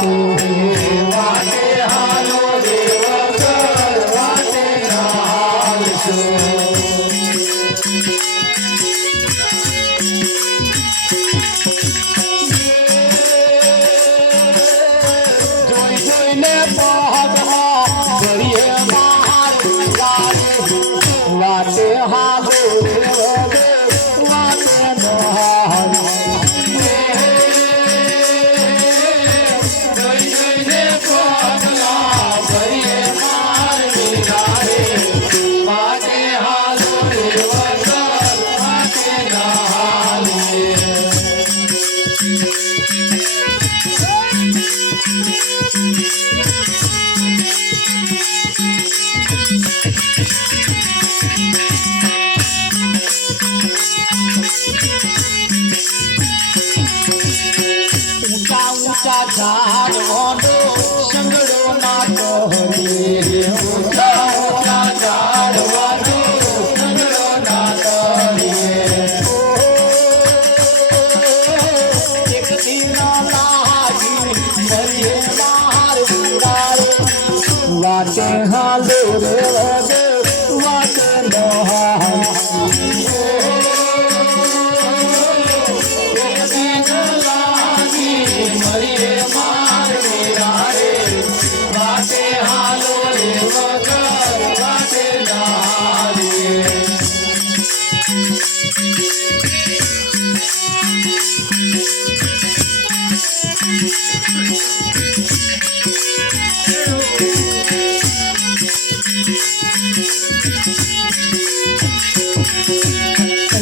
વાટે હાલો રે વગર વાટે ના હાલશો. જોઈ જોઈને પગમાં ઘડીએ બહાર વાટે હાલો રે વગર વાટે ના હાલશો. ઊંચા ઝાડ મોટો સંગડો ના કહે. ઊંચા ઝાડ મોટો સંગડો ના કહે. એક દિન લાગી મરીએ બહાર ઉડાડે વાટે હાલો રે વગર વાટે ન હાલશો.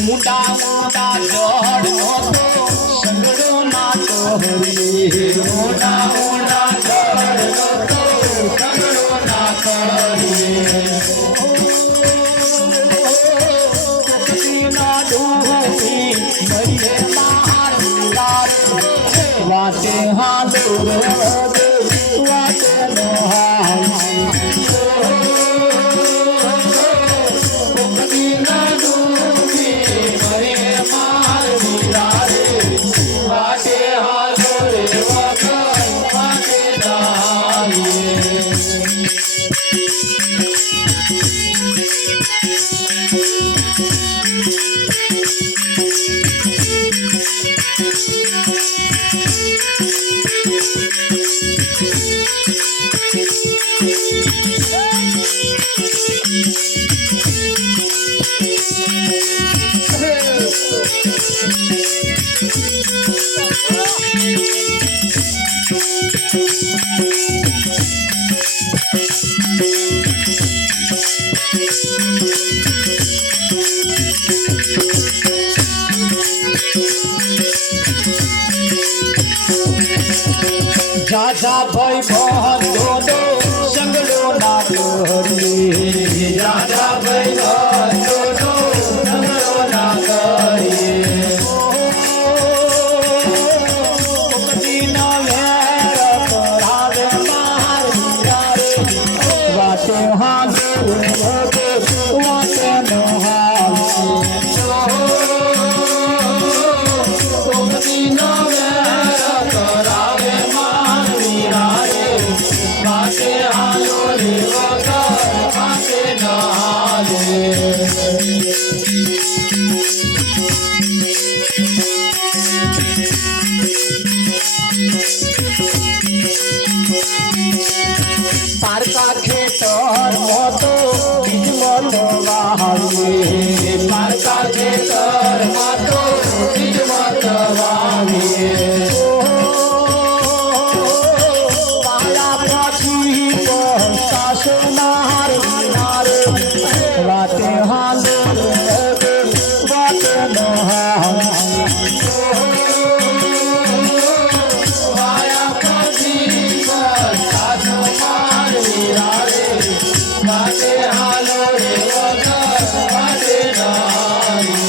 ઊંડા ઊંડા ઝાડ મોટો સંગડો ના કહે. ઊંડા ઊંડા ઝાડ મોટો સંગડો ના કહે. કોકડીના ડૂબી મરીએ બહાર ઉડાડે વાટે હાલો રે વગર વાટે ન હાલશો. કોકડીના ડૂબી મરીએ બહાર ઉડાડે વાટે હાલો રે વગર વાટે ના ઝાઝા ભાઈ બંધો સંગડો ના કહે. ઝાઝા ભાઈ બંધો સંગડો ના કહે. કોકડીના વેર કરાવે બહાર ઉડાડે વાટે હાલો રે વગર વાટે ન હાલશો. કોકડીના વેર કરાવે વાટે હાલો રે વગર વાટે ના હાલે. પારકા ખેતર મોટો બીજ મોટો વાવે. પારકા ખેતર મોટો બીજ મોટો વાવે. વાટે હાલો રે વગર વાટે ન હાલશો. વાયા પછી સાસો માર વિરાડે વાટે હાલો રે વગર વાટે ન હાલશો.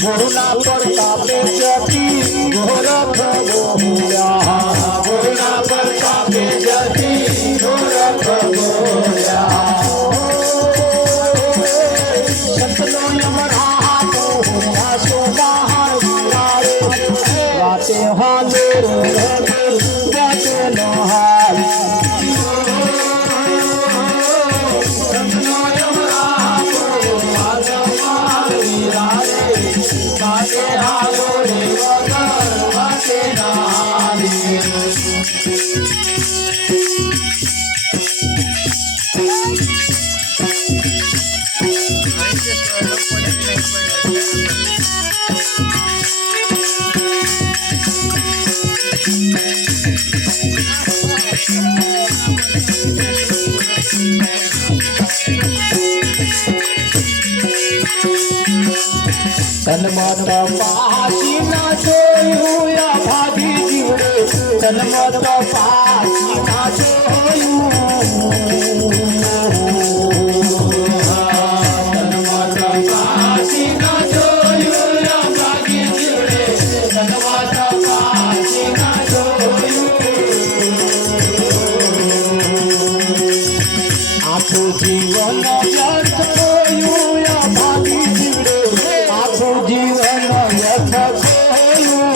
ગુરુના પ્રતાપે જતી ગોરખ ગોયા, ગુરુના પ્રતાપે જતી ગોરખ ગોયા, સતનો યમરા તો આસો બહાર વાળે રાતે હાલે રાતે નો હાલ તનમત પાસી ના જોયું ભાગી જીવડે, તનમત પાસી ના જોયું, તનમત પાસી ના જોયું ભાગી જીવડે, તનમત પાસી ના જોયું, આખું જીવન વ્યર્થ જોયું ભાગી જીવડે, આખું જીવન વ્યર્થ જોયું,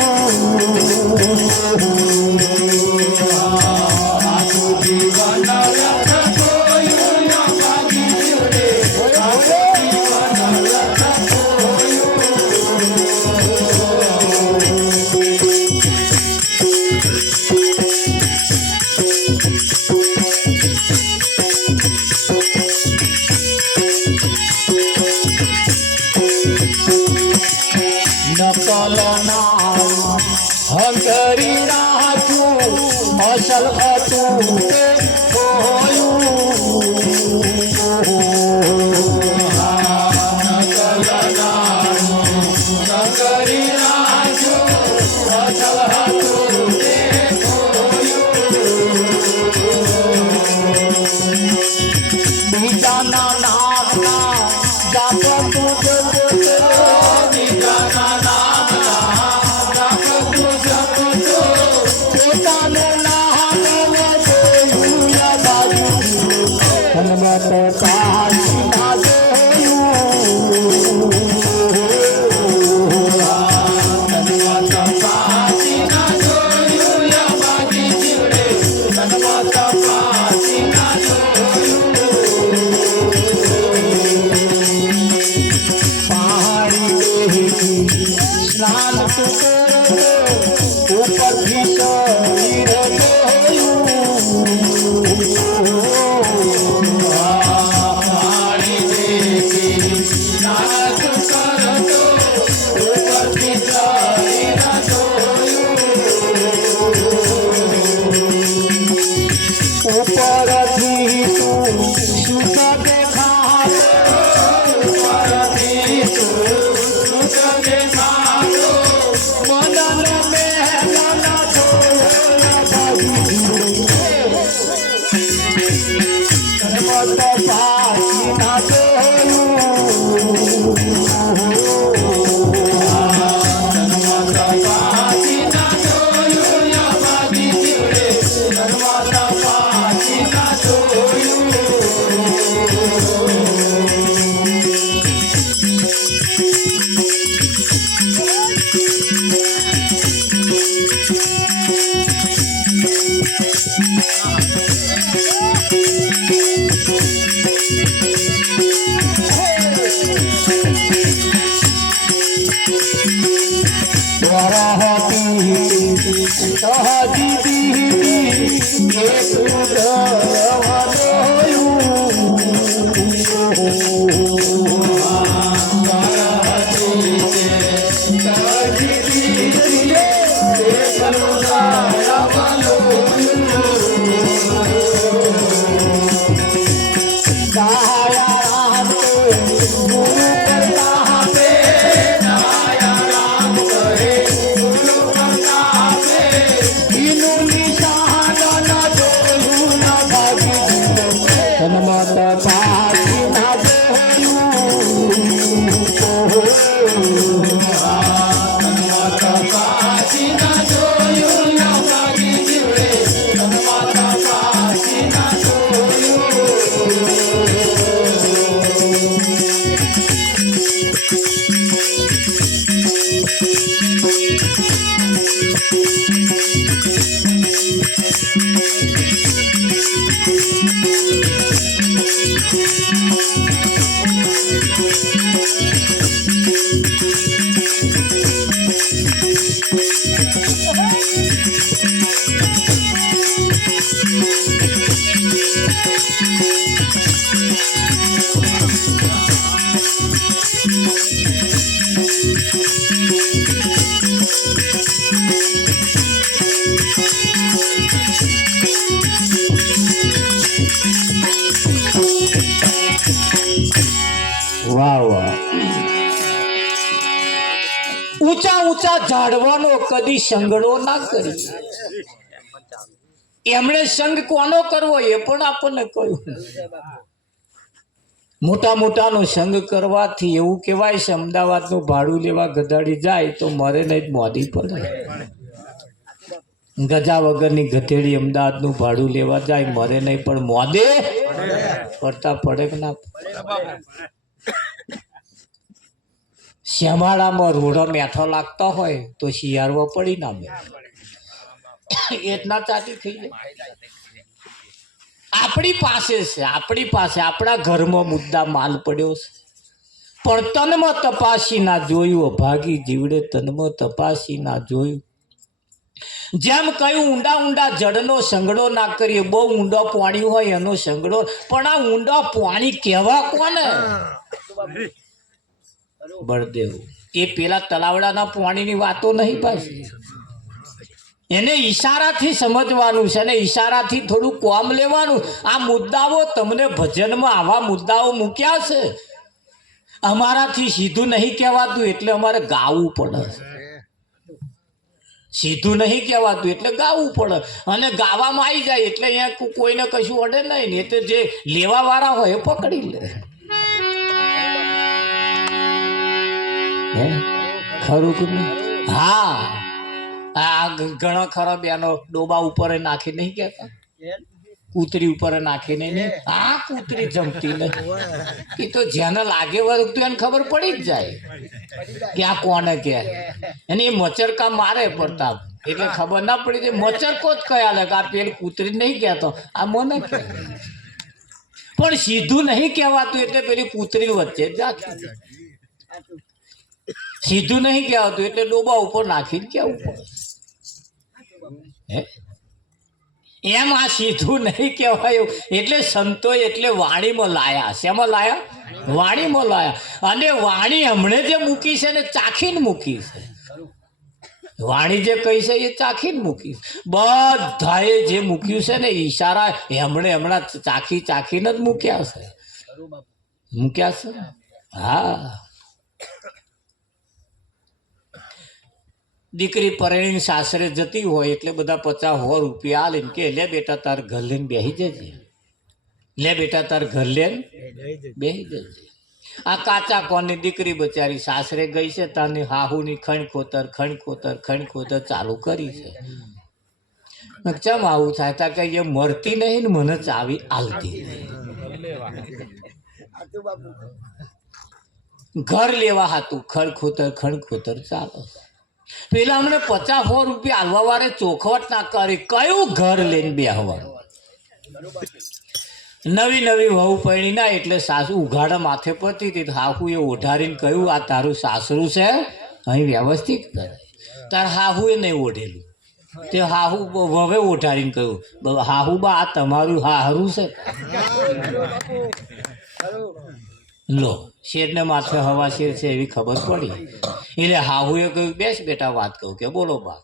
આખું જીવન વ્યર્થ જોયું ભાગી જીવડે, આખું જીવન વ્યર્થ નકલ ના હંગરી રાખું અસલ હતું તે હોયું, નકલ ના હંગરી રાખું અસલ હતું તે હોયું, બીજાના નામના જાપ તું બીજાના નામના જાપ તું પોતાનું નામ જોયું બાજુ, તનમત પાસી ના જોયું, તનમત પાસી ના જોયું બાજી જીવડે, તનમત પાસી ના જોયું, પાણી દેહી સ્નાન ઉપરથી શરીર જોયું, પાણી દેહી સ્નાન કરતો ઉપરથી શરીર જોયું, ઉપરથી તું શુદ્ધ દેખાય, ઉપરથી તું શુદ્ધ દેખાય, મદન મેલન જોયા ભાગી જીવડે, તનમત પાસી ના જોયું, તનમત પાસી ના જોયું ભાગી જીવડે, તનમત પાસી ના જોયું, તપાસી ના જોયું તપાસી ના જોયું નવસારી જીવડે તપાસી ના વાહ વાહ ઊંચા ઊંચા ઝાડવાનો કદી સંગડો ના કરી એમણે સંગ કોનો કરવો એ પણ આપણને કહ્યું મોટા મોટાનો સંગ કરવાથી એવું કહેવાય છે અમદાવાદનું ભાડું લેવા ગધાડી જાય તો મરે નહીં મોદી પડે ગજા વગરની ગધેડી અમદાવાદનું ભાડું લેવા જાય મરે નહીં પણ મોદે પડતા પડે કે ના શ્યામાળામાં રોડો મેઠો લાગતો હોય તો શિયાળવો પડી ના બે એટલા ચાટી થઈ જાય આપણી પાસે છે આપણા ઘરમાં મુદ્દા માલ પડ્યો છે પણ તનમાં તપાસી ના જોયું ભાગી જીવડે તનમાં તપાસી ના જોયું જેમ કહ્યું ઊંડા ઊંડા જળનો સંગડો ના કરીએ બહુ ઊંડો પાણી હોય એનો સંગડો પણ આ ઊંડો પાણી કહેવા કોને બળદેવ એ પેલા તલાવડાના પાણીની વાતો નહીં પાછી એને ઈશારાથી સમજવાનું છે અને ઈશારાથી થોડું કોમ લેવાનું આ મુદ્દાઓ તમને ભજનમાં આવા મુદ્દાઓ મૂક્યા છે અમારાથી સીધું નહીં કહેવાતું એટલે અમારે ગાવું પડે સીધું નહીં કહેવાતું એટલે ગાવું પડે અને ગાવામાં આવી જાય એટલે અહીંયા કોઈને કશું અડે નહીં ને તો જે લેવા વાળા હોય એ પકડી લે ખરું કે નહીં હા આ ઘણા ખરા બેનો ડોબા ઉપર નાખી નહીં કહેતા કૂતરી ઉપર નાખીને નહીં આ કૂતરી જમતી નહીં એ તો જેને લાગે વળગતું એને ખબર પડી જ જાય કે આ કોને કે અને એ મચરકા મારે પડતા એટલે ખબર ના પડી જાય મચરકો જ કયા લાગે આ પેલી કૂતરી નહીં કહેતો આ મને કહે પણ સીધું નહીં કહેવાતું એટલે પેલી કૂતરી વચ્ચે જ રાખી સીધું નહીં કહેવાતું એટલે ડોબા ઉપર નાખીને કેવું પડે એમ આ સીધું નહીં કહેવાયું એટલે સંતો એટલે વાણીમાં લાયા શેમાં લાયા વાણીમાં લાયા અને વાણી હમણે જે મૂકી છે ને ચાખીને મૂકી છે વાણી જે કહી છે એ ચાખીને મૂકી બધાએ જે મૂક્યું છે ને ઈશારા હમણાં ચાખીને જ મૂક્યા છે હા દીકરી પરણીને સાસરે જતી હોય એટલે બધા 50-100 રૂપિયા આલે કે લે બેટા તાર ઘર લઈને બેસી જજે બેસી જજે આ કાચા કોની દીકરી બચારી સાસરે ગઈ છે તારની હાહુની ખણખોતર ચાલુ કરી છે ચમ આવું થાય તા કે એ મરતી નહીં ને મને ચાવી આલતી ઘર લેવા હાતું ખણખોતર ચાલો પેલા અમને 50-100 રૂપિયા આલવા વાળે ચોખવટ ના કરી કયું ઘર લઈને બેહવાનું નવી વહુ પૈણી ના એટલે સાસુ ઉઘાડા માથે પડતી હતી હાહુ એ ઓઢારીને કહ્યું આ તારું સાસરું છે અહીં વ્યવસ્થિત કરે તાર હાહુ એ નહીં ઓઢેલું તે હાહુ હવે ઓઢારીને કહ્યું હાહુ બા આ તમારું હાહરું છે લો શેરને માથે હવા શેર છે એવી ખબર પડી એટલે હાહુએ કહ્યું બેસ બેટા વાત કહું કે બોલો બા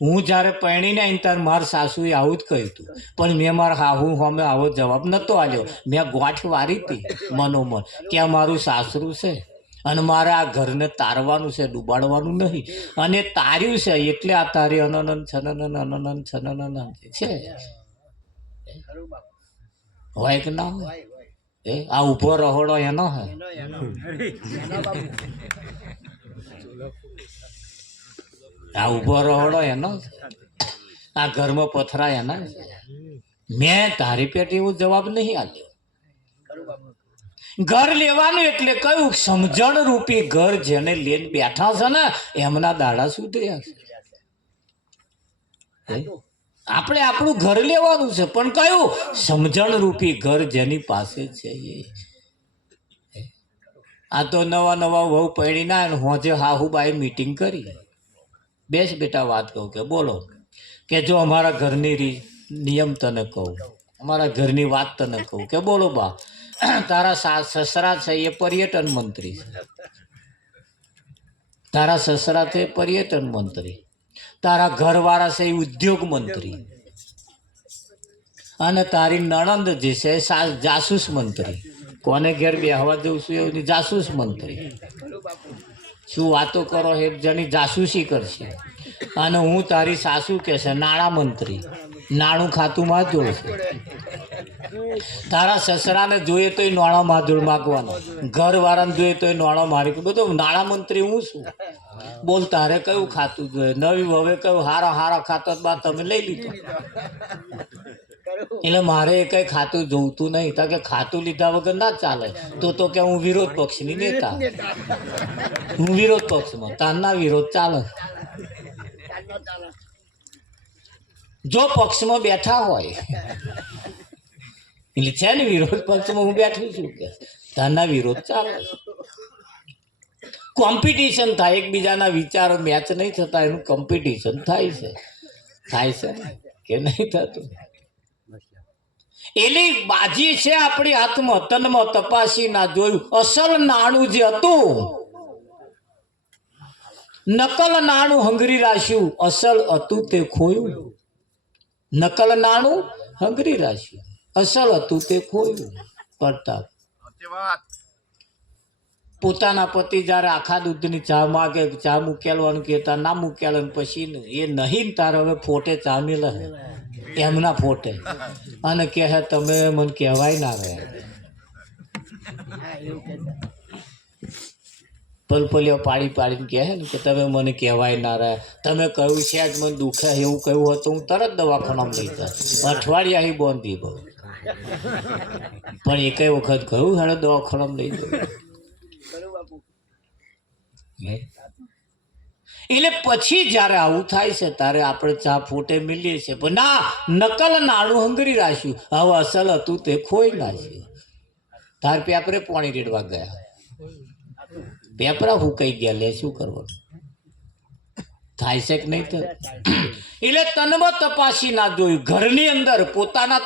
હું જ્યારે પરણીને આવીને ત્યારે મારા સાસુએ આવું જ કહ્યું હતું પણ મેં મારા હાહુ સામે આવો જવાબ નહોતો આપ્યો મેં ગોઠ વારી હતી મનોમન કે આ મારું સાસરું છે અને મારે આ ઘરને તારવાનું છે ડૂબાડવાનું નહીં અને તાર્યું છે એટલે આ તારી અનનન છનન છે હોય કે ના હોય એ આ ઊભો રહોડો એનો હે? આ ઊભો રહોડો એનો છે? આ ઘરમાં પથરા એના છે? મેં તારી પેટે એવો જવાબ નહીં આપ્યો. ઘર લેવાનું એટલે કયું? સમજણ રૂપી ઘર જેને લઈને બેઠા છે ને એમના દાડા સુધર્યા છે. આપણે આપણું ઘર લેવાનું છે પણ કયું? સમજણ રૂપી ઘર જેની પાસે છે એ. આ તો નવા નવા વહુ પૈણી ના હોજે હાહુબાઈ મીટિંગ કરી. બેસ બેટા વાત કહું કે બોલો કે જો અમારા ઘરની નિયમ તને કહું, અમારા ઘરની વાત તને કહું કે બોલો બા, તારા સસરા છે એ પર્યટન મંત્રી છે. તારા સસરા છે પર્યટન મંત્રી, તારા ઘરવાળા છે એ ઉદ્યોગ મંત્રી, અને તારી નણંદ જે છે જાસૂસ મંત્રી. કોને ઘેર બેહવા જવું છું એની જાસૂસ મંત્રી. શું વાતો કરો? એક જણી જાસૂસી કરશે. અને હું તારી સાસુ કે છે નાણાં મંત્રી, નાણું ખાતું માં જોડશે. તારા સસરાને જોઈએ તો નાણાં માધુર માગવાનો, ઘર વાળાને જોઈએ તો નાણાં મારી. બધું નાણાં મંત્રી હું છું. બોલ તારે કયું ખાતું જોઈએ? નવી હવે કયું હારા હારા ખાતા બા તમે લઈ લીધો. એટલે મારે કઈ ખાતું જોવતું નહીં. તો કે ખાતું લીધા વગર ના ચાલે. તો કે હું વિરોધ પક્ષની નેતા, હું વિરોધ પક્ષમાં, તારના વિરોધ ચાલે. જો પક્ષમાં બેઠા હોય એટલે છે ને વિરોધ પક્ષમાં હું બેઠું છું કે તારના વિરોધ ચાલે. કોમ્પિટિશન થાય, એકબીજાના વિચારો મેચ નહીં થતા, એનું કોમ્પિટિશન થાય છે. થાય છે કે નહીં થતું? એલી બાજી છે આપણી હાથમાં, તનમાં તપાસી ના જોયું. અસલ નાણું જે હતું, નકલ નાણું હંગરી રાખ્યું, અસલ હતું તે ખોયું. નકલ નાણું હંગરી રાખ્યું, અસલ હતું તે ખોયું. પ્રતાપ પોતાના પતિ જયારે આખા દૂધની ચા માગે, ચા મૂકેલવાનું કહેતા ના મૂકેલ, પછી એ નહીં તારે હવે ફોટે ચા મેલે એમના ફોટે, અને કહે તમે મને કહેવાય ના રહે. પલપલિયો પાડી પાડીને કહે ને કે તમે મને કહેવાય ના રહે, તમે કહ્યું છે જ મને દુખે એવું કહ્યું હતું હું તરત દવાખાનામાં લઈ જાય, અઠવાડિયા અહીં બોંધી બહુ. પણ એકેય વખત કહ્યું હેડે દવાખાનામાં લઈ જાઉં. એટલે પછી જયારે આવું થાય છે ત્યારે આપણે ચા ફોટે મિલીએ છીએ. પણ ના, નકલ નાણું હંગરી રાખ્યું, હવે અસલ હતું તે ખોઈ નાખ્યું. તાર પેપરે પાણી રેડવા ગયા, પેપરા ફૂંકાઈ ગયા, લે શું કરવાનું? થાય છે કે નહીં? એટલે તનમાં તપાસી ના જોયું. ઘરની અંદર પોતાના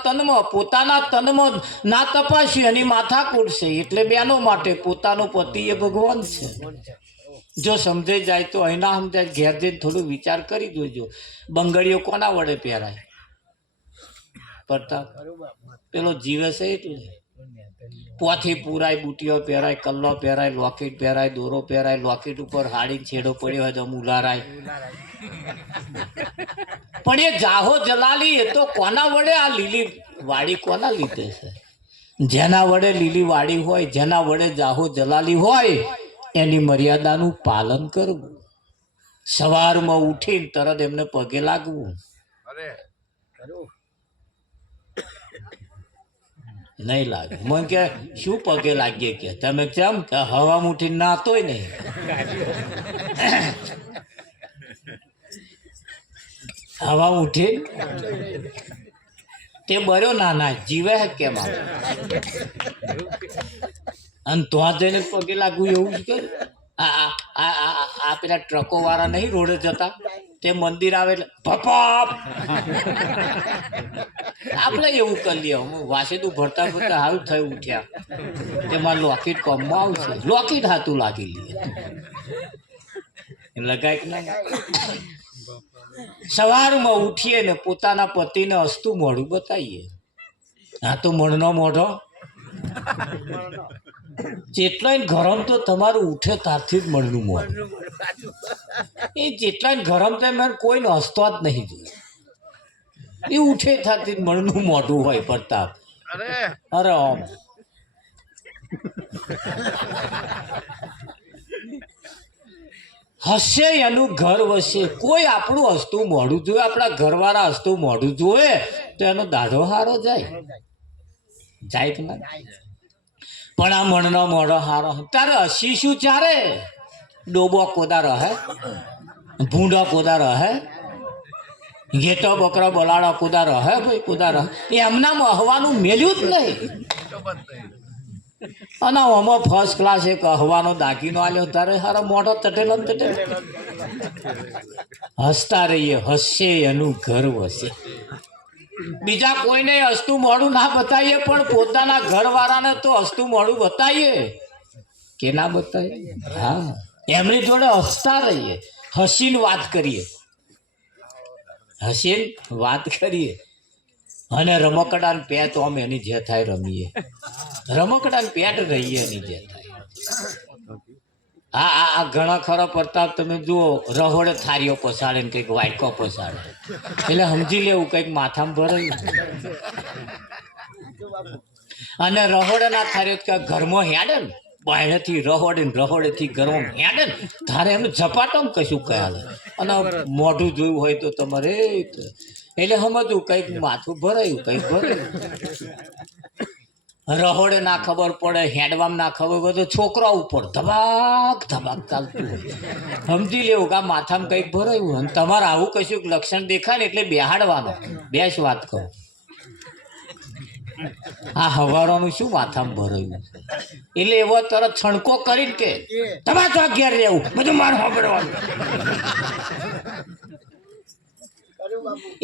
તનમાં ના તપાસ્યું એની માથા કૂટશે. એટલે બેનો માટે પોતાનો પતિ એ ભગવાન છે. જો સમજાઈ જાય તો અહીં ના સમજાય, ઘેર જઈને થોડું વિચાર કરી જોજો. બંગડીઓ કોના વડે પહેરાય? પ્રતાપ પેલો જીવે છે એટલે. પોથી પુરાય, બુટીઓ પહેરાય, કલ્લો પહેરાય, લોકેટ પહેરાય, દોરો પહેરાય, લોકેટ ઉપર હાડી છેડો પડ્યો હોય તો ઉલારાય. પણ એ જાહો જલાલી એ તો કોના વડે? આ લીલી વાડી કોના લીધે છે? જેના વડે લીલી વાડી હોય, જેના વડે જાહો જલાલી હોય, એની મર્યાદાનું પાલન કરવું. સવારમાં ઉઠીને તરત એમને પગે લાગવું. નહીં લાગે. મને કે શું પગે લાગીએ? કે તમે કેમ? હવા ઉઠીને નાતોય નહીં. હવા ઉઠી તે બર્યો ના જીવે કેમ? અને તો જઈને પગે લાગવું એવું જ કર્યું. આ પેલા ટ્રકો વાળા નહીં રોડે જતા, તે મંદિર આવે એટલે ભપાપ આપણે એવું કરી લઈએ. વાસેદું ભરતા ભરતા હારું થયું ઉઠ્યા, તેમાં લોકેટ કોમમાં આવશે, લોકેટ હાથું લાગી લઈએ. લગાય કે ના? સવારમાં ઉઠીએ ને પોતાના પતિને હસતું મોઢું બતાવીએ. આ તો મણનો મોઢો. જેટલાય ગરમ તો તમારું ઉઠે ત્યારથી જ મણનું મોઢું. એ જેટલાય ગરમ થાય કોઈને હસતો જ નહીં જોયું. એ ઉઠે ત્યારથી જ મણનું મોઢું હોય. પ્રતાપ અરે ઓમ હશે એનું ઘર વસે. કોઈ આપણું હસતું મોઢું જોવે, આપણા ઘરવાળા હસતું મોઢું જોવે તો એનો દાઢો હારો જાય કે ના? પણ આ મણનો મોઢો હારો તારે હસી શું ચારે? ડોબો કોદા રહે, ભૂંડો કોદા રહે, ઘેટો બકરો બોલાડો કોદા રહે, ભાઈ કોદા રહે. એમના હવાનું મેલ્યું જ નહીં. અને આમાં ફર્સ્ટ ક્લાસ એક હવાનો દાગીનો આલ્યો તારે હારો મોઢો તટેલો હસતા રહીએ. હસશે એનું ઘર વસે. બીજા કોઈને હસતું મોઢું ના બતાવીએ પણ પોતાના ઘરવાળાને તો હસતું મોઢું બતાવીએ કે ના બતાવીએ? હા, એમની જોડે હસતા રહીએ, હસીને વાત કરીએ, હસીને વાત કરીએ. અને રમકડાને પેટ આમ એની જે થાય રમીએ, રમકડાને પેટ રહીએ એની જે થાય. આ ઘણા ખરા પ્રતાપ તમે જુઓ, રહોડે થારીઓ પસાડે ને કંઈક વાયકો પસાડે એટલે સમજી લેવું કંઈક માથામાં ભરાયું. અને રહોડે ના થારીઓ ઘરમાં હેડે ને બાયણેથી રહોડે ને રહોડેથી ઘરમાં હેડે ને તારે એમ ઝપાટમ કશું કયા. અને મોઢું જોયું હોય તો તમારે એટલે સમજવું કંઈક માથું ભરાયું, કંઈક ભરાયું. રહોડે ના ખબર પડે, હેડવામાં ના ખબર પડે તો છોકરા ઉપર ધબાક ધબાક ચાલતું હોય. સમજી લેવું કે આ માથામાં કંઈક ભરાયું. અને તમારે આવું કશું લક્ષણ દેખાય ને એટલે બેહાડવાનો. બેસ વાત કહું, આ હવારોનું શું માથામાં ભરાયું? એટલે એવો તરત છણકો કરીને કે તમારે તો ઘેર રહેવું, બધું મારે સાંભળવાનું.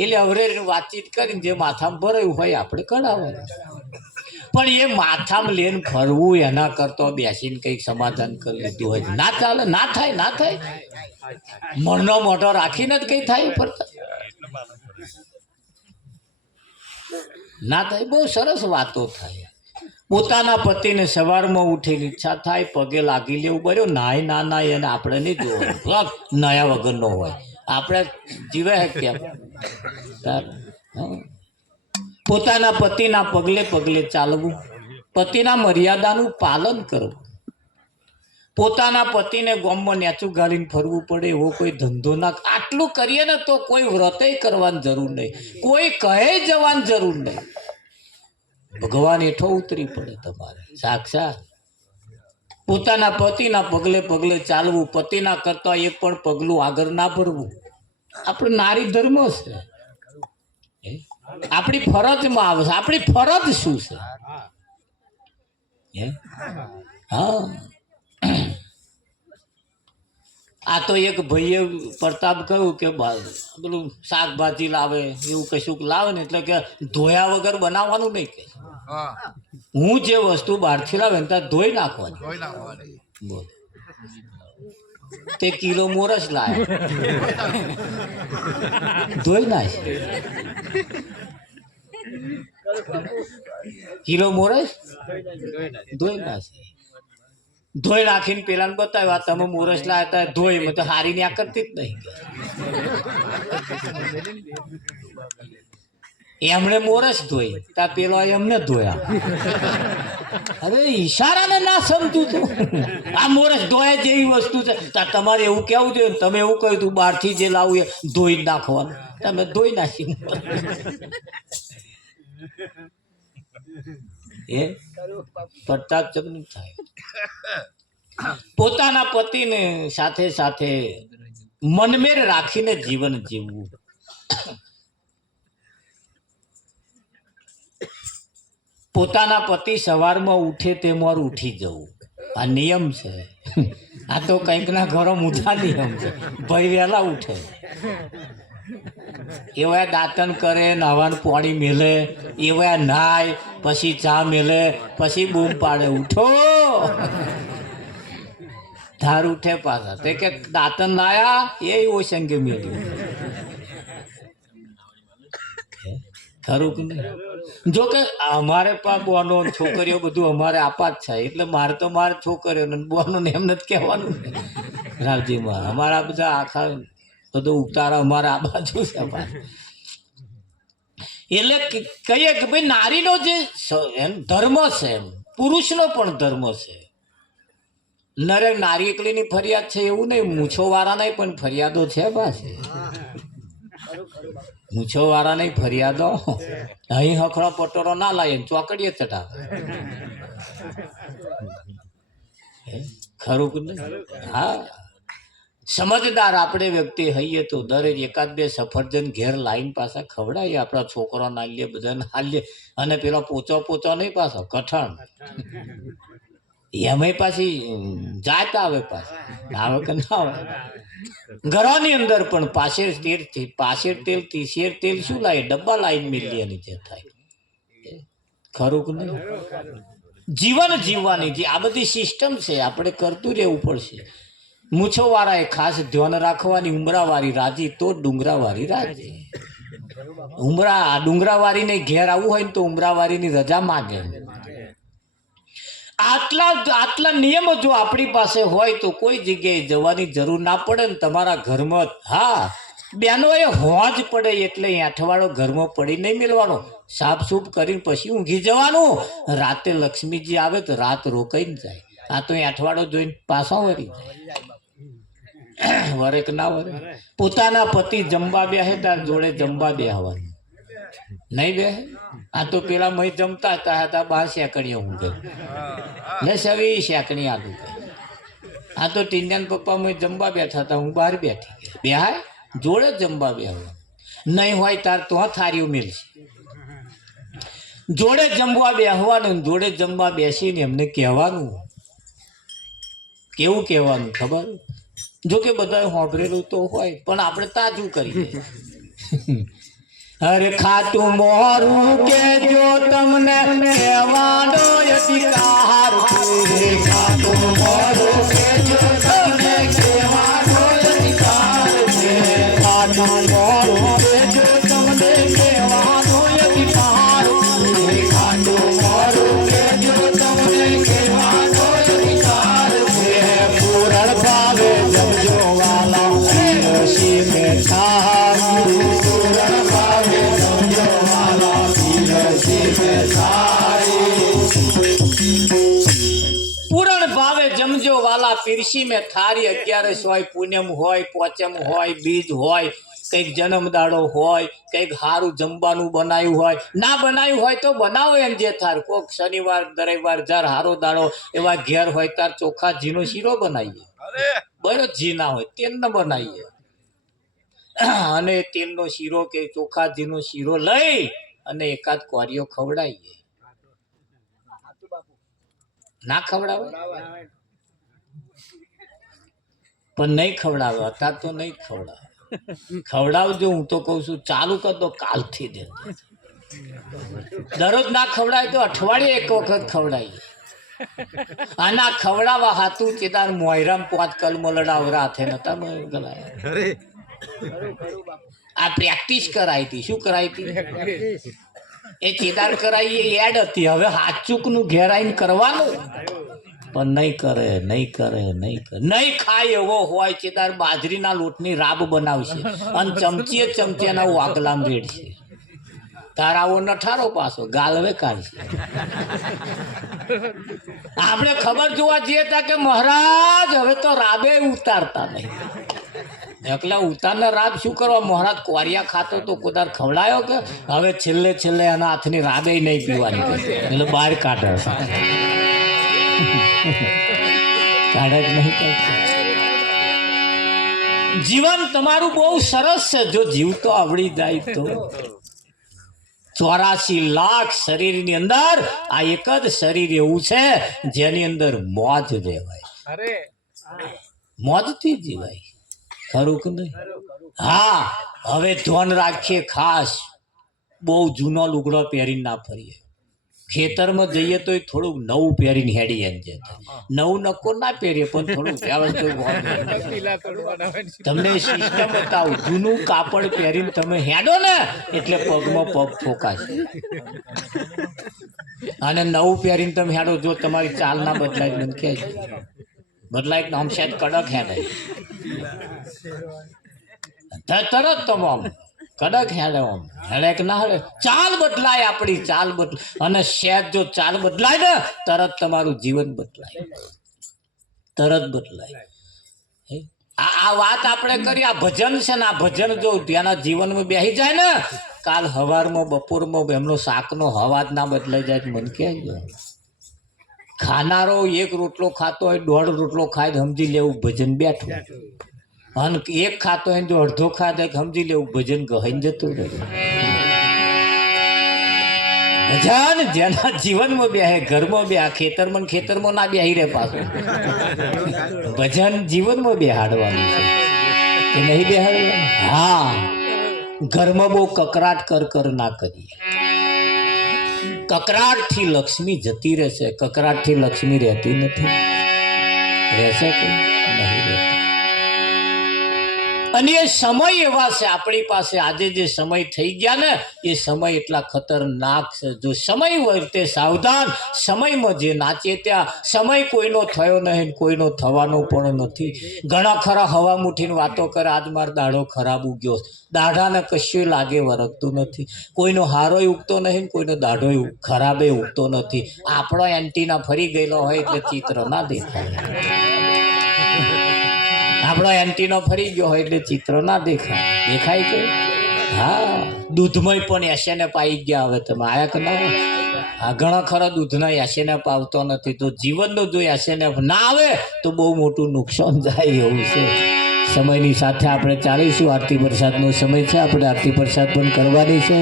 એટલે હવે વાતચીત કરીને જે માથામાં ભરાયું હોય આપણે કઢાવવાનું. પણ એ માથામાં લઈને ફરવું એના કરતો બેસીને કંઈક સમાધાન કરી લીધું હોય ના ચાલે. ના થાય, ના થાય. મનનો મોઢો રાખીને જ કઈ થાય ઉપર ના થાય. બહુ સરસ વાતો થાય. પોતાના પતિને સવારમાં ઉઠેલી ઈચ્છા થાય પગે લાગી લેવું. બર્યો નાય ના નાય એને આપણે નહીં જોવાનું, નયા વગરનો હોય. આપણે જીવે કેમ? પોતાના પતિના પગલે પગલે ચાલવું, પતિના મર્યાદાનું પાલન કરવું. પોતાના પતિને ગામમાં નેચું ગાળીને ફરવું પડે એવો કોઈ ધંધો ના. આટલું કરીએ ને તો કોઈ વ્રતે કરવાની જરૂર નહીં, કોઈ કહે જવાની જરૂર નહીં. ભગવાન હેઠો ઉતરી પડે તમારે સાક્ષાત. પોતાના પતિના પગલે પગલે ચાલવું, પતિના કરતા એક પણ પગલું આગળ ના ભરવું. આપણે નારી ધર્મ છે, આપણી ફરજમાં આવે છે. આપણી ફરજ શું છે? હા, આ તો એક ભાઈએ પ્રતાપ કહ્યું કે પેલું શાકભાજી લાવે એવું કશુંક લાવે ને એટલે કે ધોયા વગર બનાવવાનું નહીં. કે હું જે વસ્તુ બહારથી લાવે ને ત્યાં ધોઈ નાખવાની. બોલ, તે કિલો મોરસ લાવે ધોઈ નાખ. કિલો મોરસ ધોઈ નાખે. ધોઈ નાખીને પેલાને બતાવ્યા તમે મોરસ લાવ્યા હતા ધોઈ મેં તો હારી ન્યા કરતી જ નહીં. એમણે મોરસ ધોઈ તા પેલો એમને ધોયા. અરે ઈશારાને ના સમજું તું. આ મોરસ ધોયા જેવી વસ્તુ છે. તમારે એવું કેવું જોઈએ, તમે એવું કહ્યું તું બહારથી જે લાવું એ ધોઈ નાખવાનું. તમે ધોઈ નાખી એ પ્રતાપ ચંદ્ર થાય. પોતાના પતિને સાથે સાથે મનમેર રાખીને જીવન જીવવું. પોતાના પતિ સવારમાં ઉઠે તે મોર ઉઠી જવું આ નિયમ છે. આ તો કંઈક ના ઘરો ઊંધા નિયમ છે. ભાઈ વહેલા ઉઠે, એવા દાંતન કરે, નાવાનું પાણી મેલે, એવા નાય, પછી ચા મેલે, પછી બૂમ પાડે ઉઠો. ધાર ઉઠે પાછા તે કે દાંતન લાયા એ ઓશંગે મેલ્યું. ખરું કે નહીં? જો કે અમારે પણ બોનો છોકરીઓ બધું અમારે આપા જ છે. એટલે મારે તો મારે છોકરીઓ બોનો ને એમને જ કહેવાનું ને રાવજીમાં. અમારા બધા આખા બધું ઉતારા અમારે આ બાજુ છે. એટલે કહીએ કે ભાઈ નારીનો જે ધર્મ છે એમ પુરુષનો પણ ધર્મ છે. નરે નારિયેકલીની ફરિયાદ છે એવું નહીં, મૂછો વાળા નહીં પણ ફરિયાદો છે પાછી, મૂછો વાળા નહીં ફરિયાદો. અહીં હખડો પટોરો ના લાવીએ ચોકડીએ ચટાવે, ખરું કે નહીં? હા, સમજદાર આપણે વ્યક્તિ હઈએ તો દરેક એકાદ બે સફરજન ઘેર લાઈન પાછા ખવડાવીએ, આપણા છોકરા ના લે, બધા ના લે. અને પેલો પોચો પોચો નહીં પાછો કઠણ, એમાં પાછી જાત આવે, પાછી આવે કે ના આવે. ઘરોની અંદર પણ પાછેર તેલ તીસેર તેલ શું લાવે, ડબ્બા લાઈન મિલી નીચે થાય, ખરું કે નહીં? જીવન જીવવાની જે આ બધી સિસ્ટમ છે આપણે કરતું રહેવું પડશે. મૂછો વાળાએ ખાસ ધ્યાન રાખવાની, ઉમરાવાળી રાજી તો ડુંગરાવાળી રાજી. ડુંગરાવાળીને ઘેર આવવું હોય ને તો ઉમરાવાળીની રજા માંગે. આટલા નિયમો જો આપણી પાસે હોય તો કોઈ જગ્યાએ જવાની જરૂર ના પડે ને તમારા ઘરમાં. હા, બેનોએ હોજ પડે એટલે અઠવાડો ઘરમાં પડી નહીં મેળવાનો, સાફ સૂફ કરીને પછી ઊંઘી જવાનું. રાતે લક્ષ્મીજી આવે તો રાત રોકાઈને જાય. આ તો અઠવાડો જોઈને પાછા વળી જાય, વરે કે ના વરે. પોતાના પતિ જમવા બેસે તાર જોડે જમવા બેહવાનું નહીં બે. આ તો પેલા મય જમતા હતા 12 સેકન્ડીએ ઊંઘે ને સવી સેકન્ડી આલું. આ તો ટીંડિયાન પપ્પા મય જમવા બેઠા હતા, હું બહાર બેઠી બેહાય જોડે જમવા બેહવાનું. નહીં હોય તાર તો થારીઓ મિલશે, જોડે જમવા બેહવાનું. જોડે જમવા બેસીને એમને કહેવાનું, કેવું કહેવાનું ખબર? જો કે બધા હોંભરેલું તો હોય પણ આપણે તાજું કરીએ. અરે ખાતું મોરું કે જો તમને કહેવાનો અધિકાર છે, ખાતું મોરું કે જો તમને કહેવાનો અધિકાર છે, ખાતું મોરું કે જો તમને કહેવાનો અધિકાર છે, ખાતું મોરું કે જો તમને કહેવાનો અધિકાર છે. પૂરણ ભાવે જમજો વાલા પીરસી મેઠા, પૂરણ ભાવે જમજો વાલા પીરસી મેઠા, પૂરણ ભાવે જમજો વાલા પીરસી મેં થારી. 11 હોય, પૂનમ હોય, પોચમ હોય, બીજ હોય, કંઈક જન્મદાડો હોય, કંઈક સારું જમવાનું બનાવ્યું હોય, ના બનાવ્યું હોય તો બનાવો એમ જે થાર. કોક શનિવાર રવિવાર જાર હારો દાડો એવા ઘેર હોય તાર ચોખા ઘીનો શીરો બનાવીએ, બરો ઘી ના હોય તેલ ન બનાવીએ. અને તેલનો શીરો કે ચોખા ઘીનો શીરો લઈ અને એકાદ કોરીઓ ખવડાવીએ. ના ખવડાવે પણ નહીં ખવડાવે, અત્યારે તો નહીં ખવડાવે. ખવડાવજો, હું તો કઉ છું ચાલુ કર દો કાલથી દે. દરરોજ ના ખવડાય તો અઠવાડિયે એક વખત ખવડાવીએ. આના ખવડાવવા હાથું ચેતાર મોયરામ 5 કલમો લડાવરા હાથે નતા ગલાયા. આ પ્રેક્ટિસ કરાઈ હતી. શું કરાઈ હતી? એ ચેદાર કરાઈ એ એડ હતી. હવે હાચુક નું ઘેરાઈને કરવાનું પણ નહીં કરે, નહીં કરે, નહીં કરે. નહીં ખાય એવો હોય ચેદાર બાજરીના લોટની રાબ બનાવશે અને ચમચીના વાગલામ રેડશે. તારાવો નઠારો પાછો ગાલવે કાઢશે. આપણે ખબર જોવા જઈએ તા કે મહારાજ હવે તો રાબે ઉતારતા નહીં. એકલા ઉતારના રાબ શું કરવા? મહારાજ કોરિયા ખાતો તો કોદાર ખવડાયો કે હવે છેલ્લે એના હાથની રાબે નહીં પીવાની એટલે બહાર કાઢે. કાઢે જ નહીં. જીવન તમારું બહુ સરસ છે જો જીવતો આવડી જાય તો. 84 લાખ શરીરની અંદર આ એક જ શરીર એવું છે જેની અંદર મોજ રહેવાય, મોજથી જીવાય. ખરું કે નહીં? હા, હવે ધ્યાન રાખીએ ખાસ. બહુ જૂનો લુગડો પહેરીને ના ફરીએ. ખેતરમાં જઈએ તો થોડુંક નવું પહેરીને હેડીએ. નવું નક્કો ના પહેરીએ પણ થોડું વ્યવસ્થિત. તમને સિસ્ટમ બતાવું, જૂનું કાપડ પહેરીને તમે હેડો ને એટલે પગમાં પગ ઠોકાશે. અને નવું પહેરીને તમે હેડો, જો તમારી ચાલ ના બદલાય મને કહેજો. બદલાય આમ શાયદ કડક હેડાય તરત તમામ કડક હેડે. આમ હેડે કે ના હેડે? ચાલ બદલાય, આપણી ચાલ બદલાય. અને શેર જો ચાલ બદલાય ને તરત તમારું જીવન બદલાય. તરત બદલાય. આ વાત આપણે કરી, આ ભજન છે ને, આ ભજન જો ત્યાંના જીવનમાં બેસી જાય ને, કાલ હવારમાં બપોરમાં એમનો શાકનો હવાજ ના બદલાઈ જાય મને કહેજો. ખાનારો એક રોટલો ખાતો હોય, 1.5 રોટલો ખાય સમજી લેવું ભજન બેઠું, અને એક ખાતો હોય જો અડધો ખાય તો સમજી લેવું ભજન ગહાઈને જતું રહે. ભજન જેના જીવનમાં બેહે, ઘરમાં બેહે, ખેતરમાં ના બેહી રે પાછું. ભજન જીવનમાં બેહાડવાનું છે કે નહીં બેહાડવાનું? હા, ઘરમાં બહુ કકરાટ કર ના કરીએ. કકરાટથી લક્ષ્મી જતી રહેશે, કકરાટથી લક્ષ્મી રહેતી નથી. રહેશે કે નહીં રહેતી? અને એ સમય એવા છે આપણી પાસે, આજે જે સમય થઈ ગયા ને, એ સમય એટલા ખતરનાક છે. જો સમય વર્તે સાવધાન, સમયમાં જે નાચે ત્યાં. સમય કોઈનો થયો નહીં, કોઈનો થવાનો પણ નથી. ઘણા ખરા હવા મુઠીને વાતો કરે, આજ મારો દાડો ખરાબ ઉગ્યો, દાઢાને કશું લાગે વરગતું નથી. કોઈનો હારોય ઉગતો નહીં, કોઈનો દાઢો ખરાબે ઉગતો નથી. આપણો એન્ટીના ફરી ગયેલો હોય એટલે ચિત્ર ના દેખાય. આપણો એન્ટીનો ફરી ગયો હોય એટલે ચિત્ર ના દેખાય. દેખાય કે? હા, દૂધમાં પણ એસેને પાઈ ગયા. હવે તમે આયા કે ના? આ ઘણા ખરા દૂધના એસેને પાવતો નથી. તો જીવનનું જો એસેને ના આવે તો બહુ મોટું નુકસાન જાય એવું છે. સમયની સાથે આપણે ચાલીશું. આરતી પ્રસાદનો સમય છે, આપણે આરતી પ્રસાદ પણ કરવાની છે.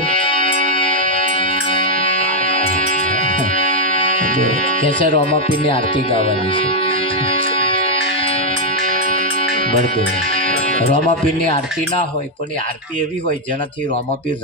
કે છે રોમાપીરની આરતી ગાવાની છે. બળદેવ રોમાપીરની આરતી ના હોય, પણ એ આરતી એવી હોય જેનાથી રોમાપીર